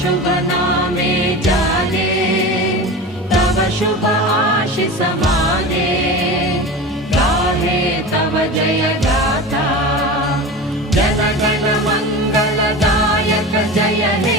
शुभ नामे जाने, तव शुभ आशीष माने, गाहे तव जय गाथा, जन गण मंगलदायक जय हे